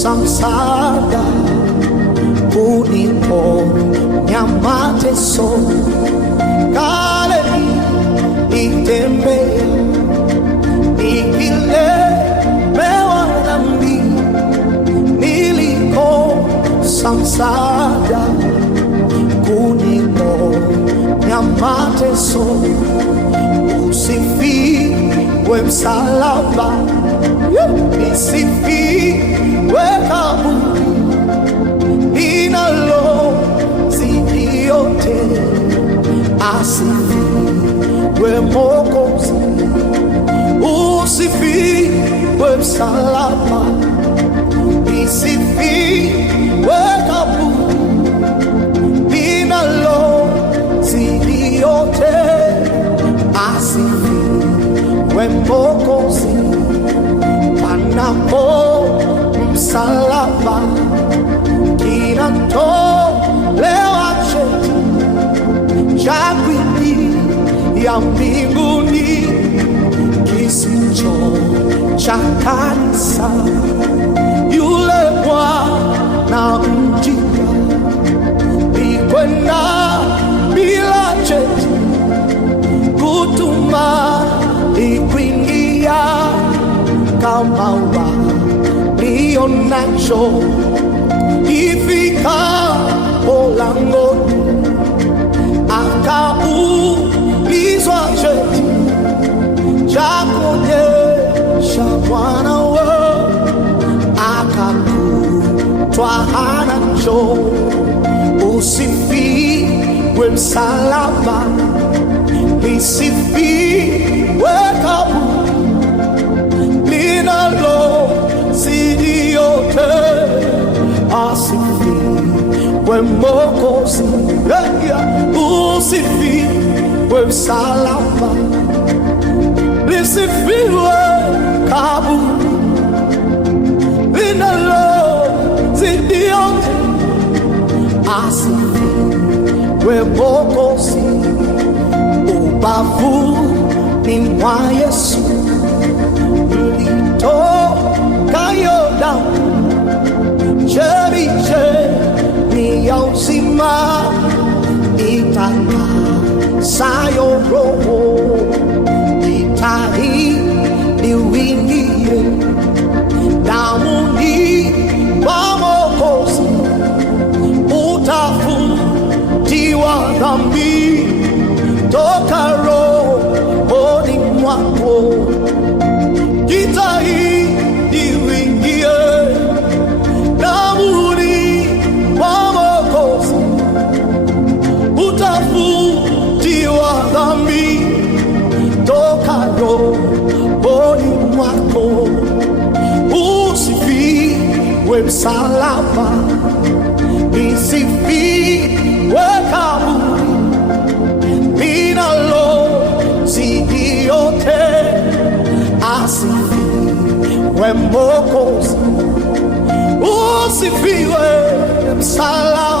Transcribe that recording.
nilikosa msaada, uniponya mateso. Kale nitembea nikilemewa dhambi, nilikosa msaada, uniponya mateso. Usifiwe msalaba, nisifiwe kaburi, linalozidi yote. Asifiwe Mwokozi. Usifiwe msalaba, nisifiwe kaburi, linalozidi yote. Asifiwe Mwokozi. Panapo msalaba kinatolewa cheti cha kuingia mbinguni, kisicho cha kanisa. Yule Bwana mjinga alikwenda bila cheti kuingia, kama walio nacho. Ifikapo langoni akaulizwa cheti cha kuonyesha Bwana wewe, akakutwa hanacho. Usifiwe msalaba, nisifiwe kaburi, linalozidi yote. Asifiwe Mwokozi. Usifiwe msalaba, nisifiwe kaburi, linalozidi yote. Asifiwe Mwokozi. Ubavuni mwa Yesu mlitokayo damu, chemchemi ya uzima, itakasayo roho. Jitahidi uingie damuni mwa Mwokozi, utafutiwa dhambi toka rohoni mwako. Jitahidi uingie damuni mwa Mwokozi, utafutiwa dhambi toka rohoni mwako. Usifiwe msalaba, nisifiwe kaburi, linalozidi yote. Asifiwe Mwokozi. Usifiwe msalaba.